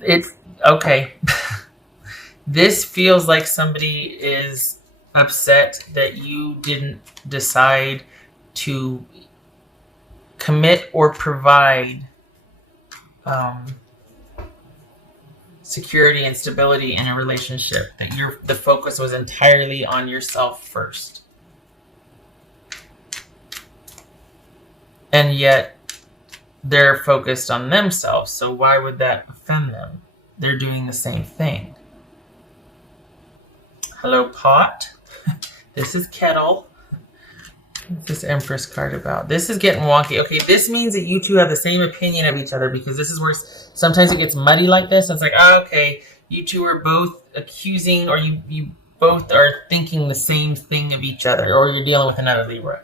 It's okay. This feels like somebody is upset that you didn't decide to commit or provide security and stability in a relationship. That the focus was entirely on yourself first. And yet they're focused on themselves. So why would that offend them? They're doing the same thing. Hello, Pot. This is Kettle. What's this Empress card about? This is getting wonky. Okay, this means that you two have the same opinion of each other, because this is where sometimes it gets muddy like this. It's like, oh, okay, you two are both accusing, or you both are thinking the same thing of each other, or you're dealing with another Libra.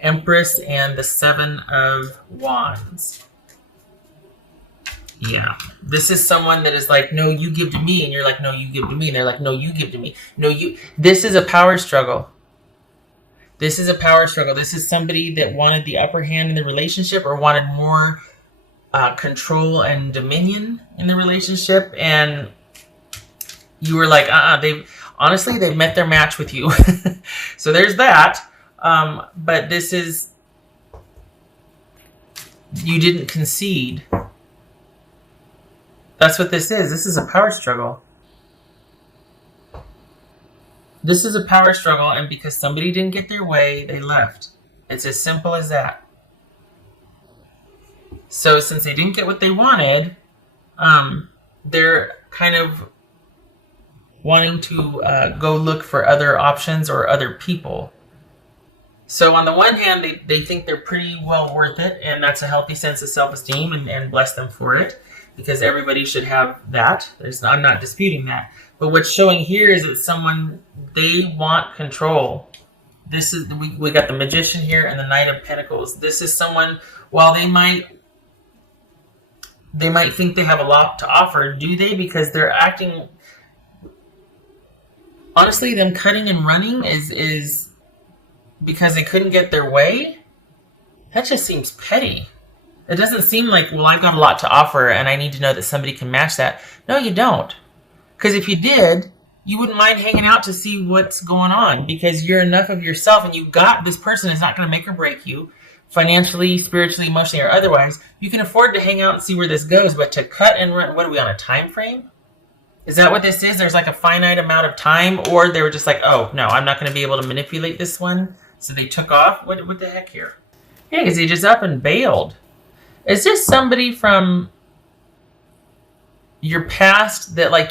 Empress and the Seven of Wands. Yeah. This is someone that is like, no, you give to me. And you're like, no, you give to me. And they're like, no, you give to me. No, you. This is a power struggle. This is a power struggle. This is somebody that wanted the upper hand in the relationship, or wanted more control and dominion in the relationship. And you were like, they've met their match with you. So there's that. But this is, you didn't concede. That's what this is. This is a power struggle. This is a power struggle, and because somebody didn't get their way, they left. It's as simple as that. So since they didn't get what they wanted, they're kind of wanting to go look for other options or other people. So on the one hand, they think they're pretty well worth it, and that's a healthy sense of self-esteem, and bless them for it, because everybody should have that. I'm not disputing that. But what's showing here is that they want control. This is, we got the Magician here and the Knight of Pentacles. This is someone, while they might think they have a lot to offer, do they? Because they're acting, honestly, them cutting and running is because they couldn't get their way. That just seems petty. It doesn't seem like, well, I've got a lot to offer and I need to know that somebody can match that. No, you don't. Because if you did, you wouldn't mind hanging out to see what's going on, because you're enough of yourself, and this person is not going to make or break you financially, spiritually, emotionally, or otherwise. You can afford to hang out and see where this goes, but to cut and run, what are we on, a time frame? Is that what this is? There's like a finite amount of time, or they were just like, oh, no, I'm not going to be able to manipulate this one, so they took off? What the heck here? Yeah, because he just up and bailed. Is this somebody from your past that, like,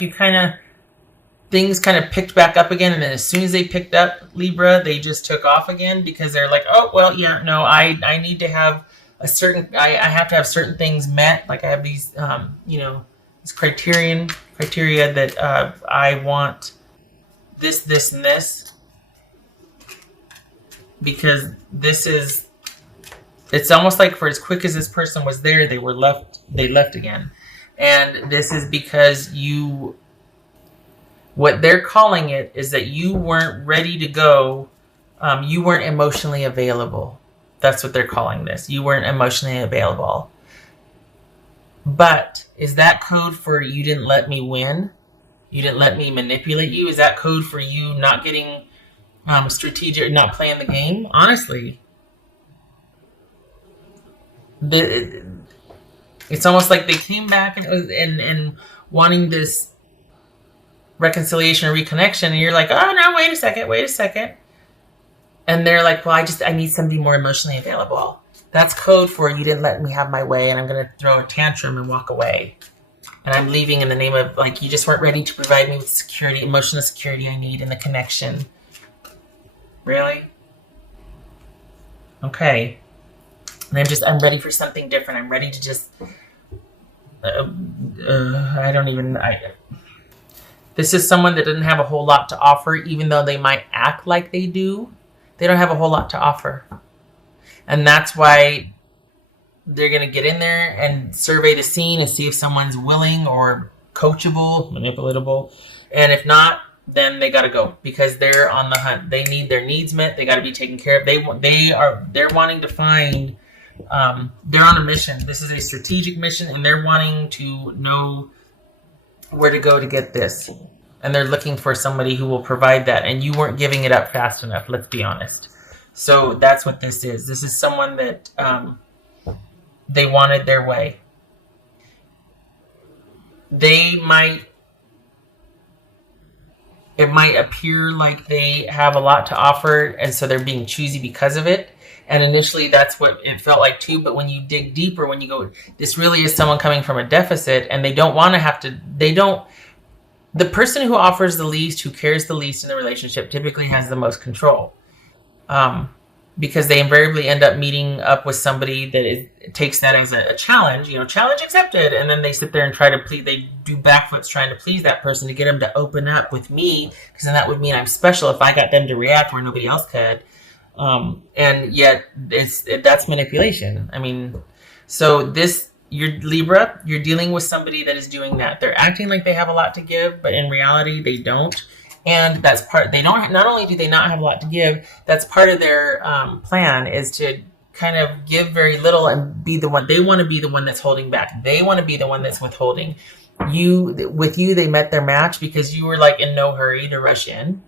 things kind of picked back up again, and then as soon as they picked up, Libra, they just took off again, because they're like, oh, well, yeah, no, I need to have I have to have certain things met. Like I have these, this criteria that I want this, and this, because it's almost like for as quick as this person was there, they left again. And this is because what they're calling it is that you weren't ready to go. You weren't emotionally available. That's what they're calling this. You weren't emotionally available. But is that code for you didn't let me win? You didn't let me manipulate you? Is that code for you not getting strategic, not playing the game? Honestly, it's almost like they came back and wanting this reconciliation or reconnection, and you're like, oh no, wait a second. And they're like, well, I need somebody more emotionally available. That's code for you didn't let me have my way, and I'm going to throw a tantrum and walk away. And I'm leaving in the name of, like, you just weren't ready to provide me with security, emotional security I need in the connection. Really? Okay. And I'm ready for something different. I'm ready to just, this is someone that doesn't have a whole lot to offer, even though they might act like they do. They don't have a whole lot to offer. And that's why they're going to get in there and survey the scene and see if someone's willing or coachable, manipulatable. And if not, then they got to go, because they're on the hunt. They need their needs met. They got to be taken care of. They're wanting to find They're on a mission. This is a strategic mission, and they're wanting to know where to go to get this. And they're looking for somebody who will provide that. And you weren't giving it up fast enough, let's be honest. So that's what this is. This is someone that they wanted their way. It might appear like they have a lot to offer, and so they're being choosy because of it. And initially, that's what it felt like too. But when you dig deeper, when you go, this really is someone coming from a deficit, and they don't want to have to, the person who offers the least, who cares the least in the relationship, typically has the most control. Because they invariably end up meeting up with somebody that takes that as a challenge, challenge accepted. And then they sit there and try to please, they do backflips trying to please that person to get them to open up with me, because then that would mean I'm special if I got them to react where nobody else could. And yet that's manipulation. I mean, so you're Libra, you're dealing with somebody that is doing that. They're acting like they have a lot to give, but in reality, they don't. And that's not only do they not have a lot to give, that's part of their plan is to kind of give very little and be the one. They want to be the one that's holding back. They want to be the one that's withholding. With you, they met their match because you were like in no hurry to rush in.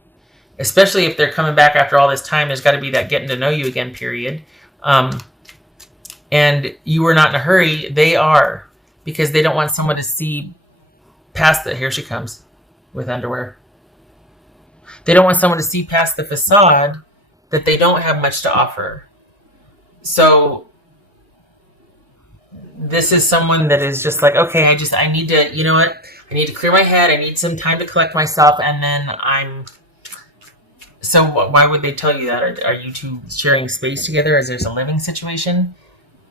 Especially if they're coming back after all this time, there's got to be that getting to know you again period. And you were not in a hurry. They are, because they don't want someone to see past the, here she comes with underwear. They don't want someone to see past the facade that they don't have much to offer. So this is someone that is just like, okay, I need to, you know what? I need to clear my head. I need some time to collect myself. And then so why would they tell you that? Are you two sharing space together as there's a living situation?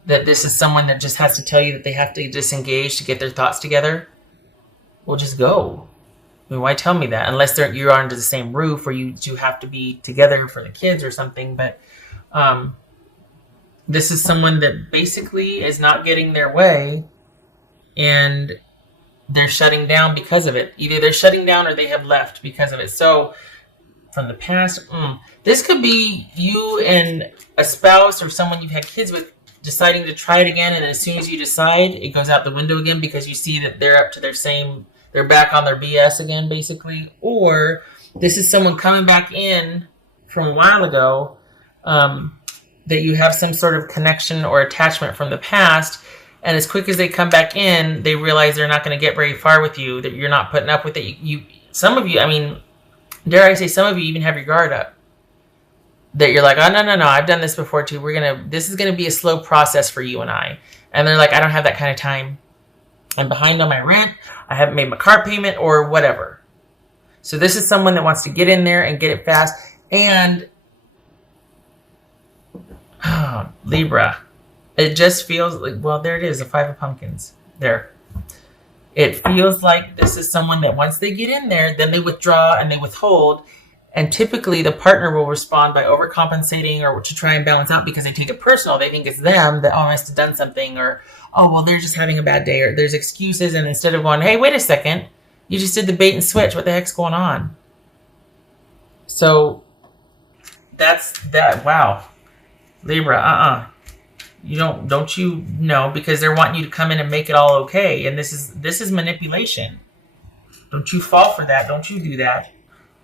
That this is someone that just has to tell you that they have to disengage to get their thoughts together? Well, just go. I mean, why tell me that? Unless you're under the same roof or you do have to be together for the kids or something. But this is someone that basically is not getting their way and they're shutting down because of it. Either they're shutting down or they have left because of it. So from the past, this could be you and a spouse or someone you've had kids with deciding to try it again. And as soon as you decide, it goes out the window again because you see that they're up to they're back on their BS again, basically. Or this is someone coming back in from a while ago that you have some sort of connection or attachment from the past. And as quick as they come back in, they realize they're not going to get very far with you, that you're not putting up with it. Some of you, I mean, dare I say, some of you even have your guard up. That you're like, oh, no, I've done this before too. This is going to be a slow process for you and I. And they're like, I don't have that kind of time. I'm behind on my rent. I haven't made my car payment or whatever. So this is someone that wants to get in there and get it fast. And Libra, it just feels like, well, there it is, the 5 of Pumpkins. There. It feels like this is someone that once they get in there, then they withdraw and they withhold. And typically the partner will respond by overcompensating or to try and balance out because they take it personal. They think it's them that, I must have done something, or, oh, well, they're just having a bad day, or there's excuses. And instead of going, hey, wait a second, you just did the bait and switch. What the heck's going on? So that's that. Wow. Libra, don't you know, because they're wanting you to come in and make it all okay. And this is manipulation. Don't you fall for that. Don't you do that.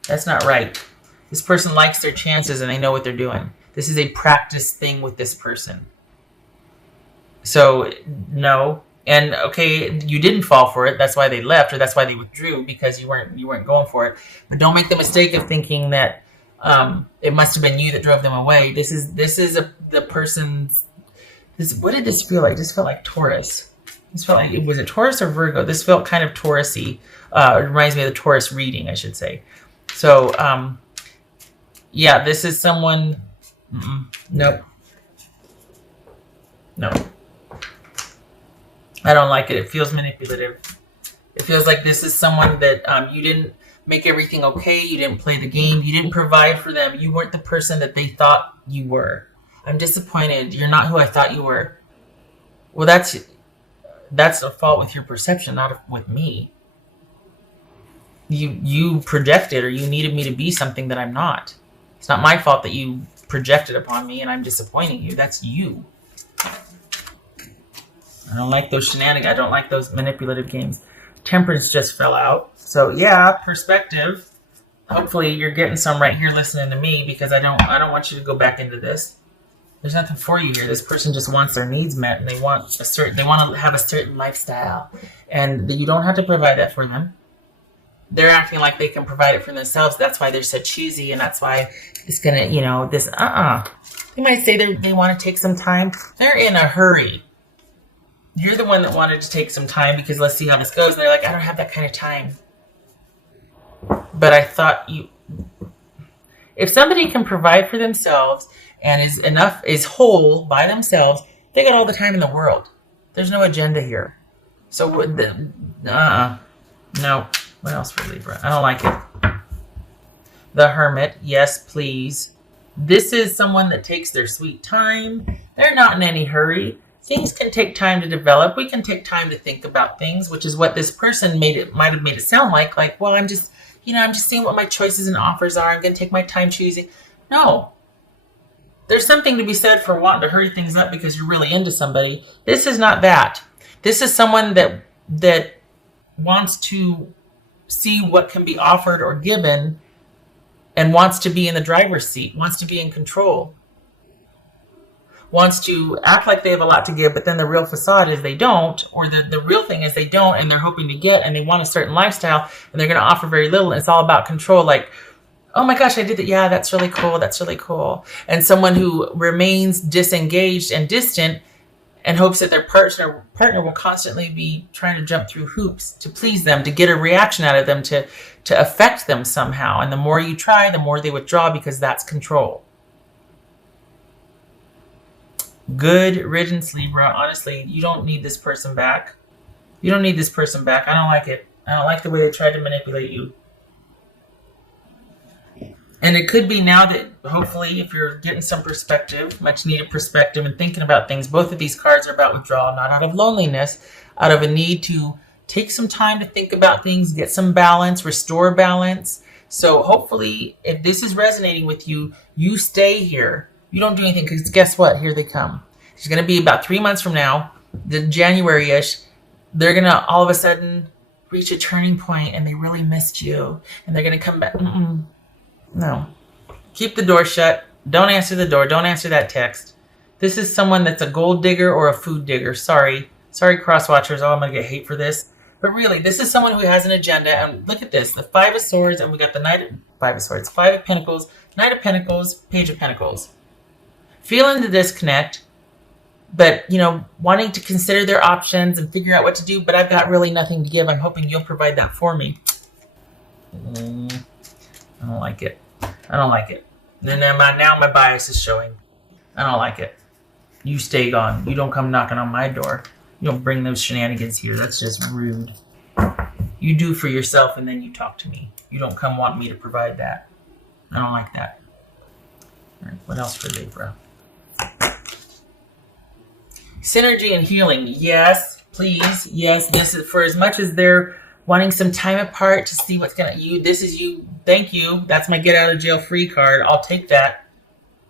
That's not right. This person likes their chances and they know what they're doing. This is a practice thing with this person. So, no. And okay, you didn't fall for it. That's why they left, or that's why they withdrew, because you weren't going for it. But don't make the mistake of thinking that it must have been you that drove them away. This is the person's. What did this feel like? This felt like Taurus. This felt like, was it Taurus or Virgo? This felt kind of Taurus-y. It reminds me of the Taurus reading, I should say. So, yeah, this is someone. Nope. No. I don't like it. It feels manipulative. It feels like this is someone that you didn't make everything okay. You didn't play the game. You didn't provide for them. You weren't the person that they thought you were. I'm disappointed. You're not who I thought you were. Well, that's a fault with your perception, not with me. You projected, or you needed me to be something that I'm not. It's not my fault that you projected upon me and I'm disappointing you. That's you. I don't like those shenanigans. I don't like those manipulative games. Temperance just fell out. So yeah, perspective. Hopefully you're getting some right here listening to me, because I don't want you to go back into this. There's nothing for you here. This person just wants their needs met, and they want to have a certain lifestyle, and you don't have to provide that for them. They're acting like they can provide it for themselves. That's why they're so choosy, and that's why it's gonna, this. They might say they want to take some time. They're in a hurry. You're the one that wanted to take some time because let's see how this goes. They're like, I don't have that kind of time. But I thought if somebody can provide for themselves and is whole by themselves, they got all the time in the world. There's no agenda here. So no. What else for Libra? I don't like it. The Hermit. Yes, please. This is someone that takes their sweet time. They're not in any hurry. Things can take time to develop. We can take time to think about things, which is what this person might have made it sound like. Like, well, I'm just seeing what my choices and offers are. I'm going to take my time choosing. No. There's something to be said for wanting to hurry things up because you're really into somebody. This is not that. This is someone that wants to see what can be offered or given and wants to be in the driver's seat, wants to be in control, wants to act like they have a lot to give, but then the real facade is they don't, or the real thing is they don't, and they're hoping to get, and they want a certain lifestyle, and they're going to offer very little, and it's all about control. Like, oh my gosh, I did that. Yeah, that's really cool. That's really cool. And someone who remains disengaged and distant and hopes that their partner will constantly be trying to jump through hoops to please them, to get a reaction out of them, to affect them somehow. And the more you try, the more they withdraw because that's control. Good riddance, Libra. Honestly, you don't need this person back. You don't need this person back. I don't like it. I don't like the way they tried to manipulate you. And it could be now that, hopefully, if you're getting some perspective, much needed perspective, and thinking about things, both of these cards are about withdrawal, not out of loneliness, out of a need to take some time to think about things, get some balance, restore balance. So hopefully, if this is resonating with you, you stay here. You don't do anything, because guess what? Here they come. It's going to be about 3 months from now, the January-ish. They're going to all of a sudden reach a turning point, and they really missed you. And they're going to come back. No. Keep the door shut. Don't answer the door. Don't answer that text. This is someone that's a gold digger or a food digger. Sorry, cross watchers. Oh, I'm going to get hate for this. But really, this is someone who has an agenda. And look at this. The Five of Swords, and we got the Five of Pentacles, Knight of Pentacles, Page of Pentacles. Feeling the disconnect, but, wanting to consider their options and figure out what to do. But I've got really nothing to give. I'm hoping you'll provide that for me. I don't like it. I don't like it. And then now my bias is showing. I don't like it. You stay gone. You don't come knocking on my door. You don't bring those shenanigans here. That's just rude. You do for yourself and then you talk to me. You don't come want me to provide that. I don't like that. All right, what else for Libra? Synergy and healing. Yes, please. Yes, this is for as much as they're wanting some time apart to see what's going to this is you. Thank you. That's my get out of jail free card. I'll take that.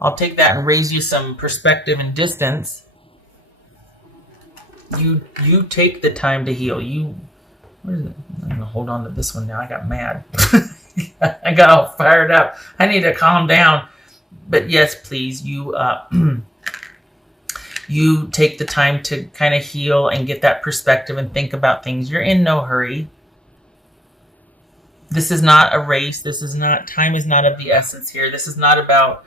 I'll take that and raise you some perspective and distance. You take the time to heal. What is it? I'm going to hold on to this one now. I got mad. I got all fired up. I need to calm down. But yes, please, you you take the time to kind of heal and get that perspective and think about things. You're in no hurry. This is not a race. Time is not of the essence here. This is not about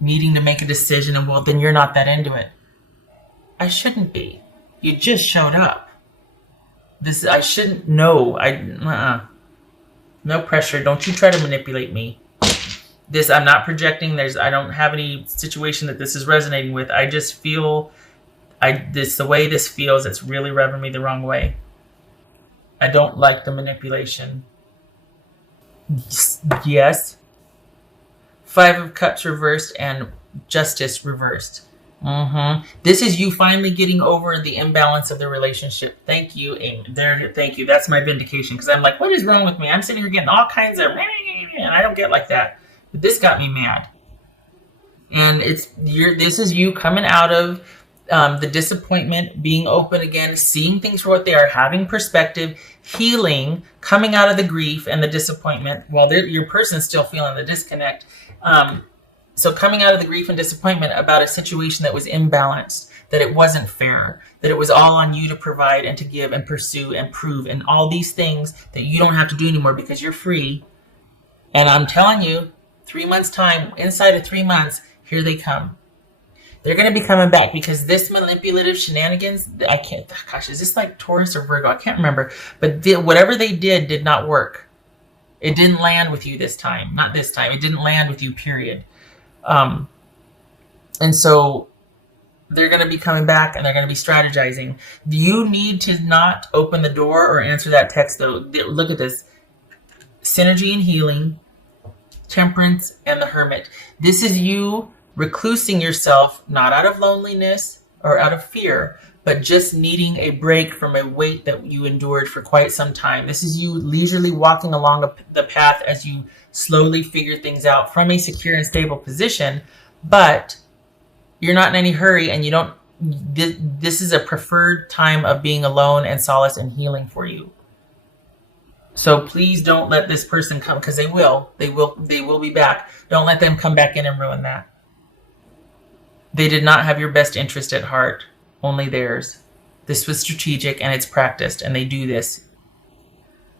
needing to make a decision and, well, then you're not that into it. I shouldn't be. You just showed up. I shouldn't. No. No pressure. Don't you try to manipulate me. I'm not projecting. I don't have any situation that this is resonating with. I just feel, the way this feels, it's really rubbing me the wrong way. I don't like the manipulation. Yes. Five of Cups reversed and Justice reversed. This is you finally getting over the imbalance of the relationship. Thank you, Amy. Thank you. That's my vindication. Because I'm like, what is wrong with me? I'm sitting here getting all kinds of, and I don't get like that. But this got me mad. And this is you coming out of the disappointment, being open again, seeing things for what they are, having perspective, healing, coming out of the grief and the disappointment while your person's still feeling the disconnect. So coming out of the grief and disappointment about a situation that was imbalanced, that it wasn't fair, that it was all on you to provide and to give and pursue and prove and all these things that you don't have to do anymore because you're free. And I'm telling you, 3 months time, inside of 3 months, here they come. They're going to be coming back because this manipulative shenanigans, I can't, gosh, is this like Taurus or Virgo? I can't remember. But whatever they did not work. It didn't land with you this time. Not this time. It didn't land with you, period. And so they're going to be coming back and they're going to be strategizing. You need to not open the door or answer that text, though. Look at this. Synergy and healing, temperance, and the hermit. This is you reclusing yourself, not out of loneliness or out of fear, but just needing a break from a weight that you endured for quite some time. This is you leisurely walking along the path as you slowly figure things out from a secure and stable position, but you're not in any hurry and you don't, this is a preferred time of being alone and solace and healing for you. So please don't let this person come, because they will be back. Don't let them come back in and ruin that. They did not have your best interest at heart, only theirs. This was strategic and it's practiced, and they do this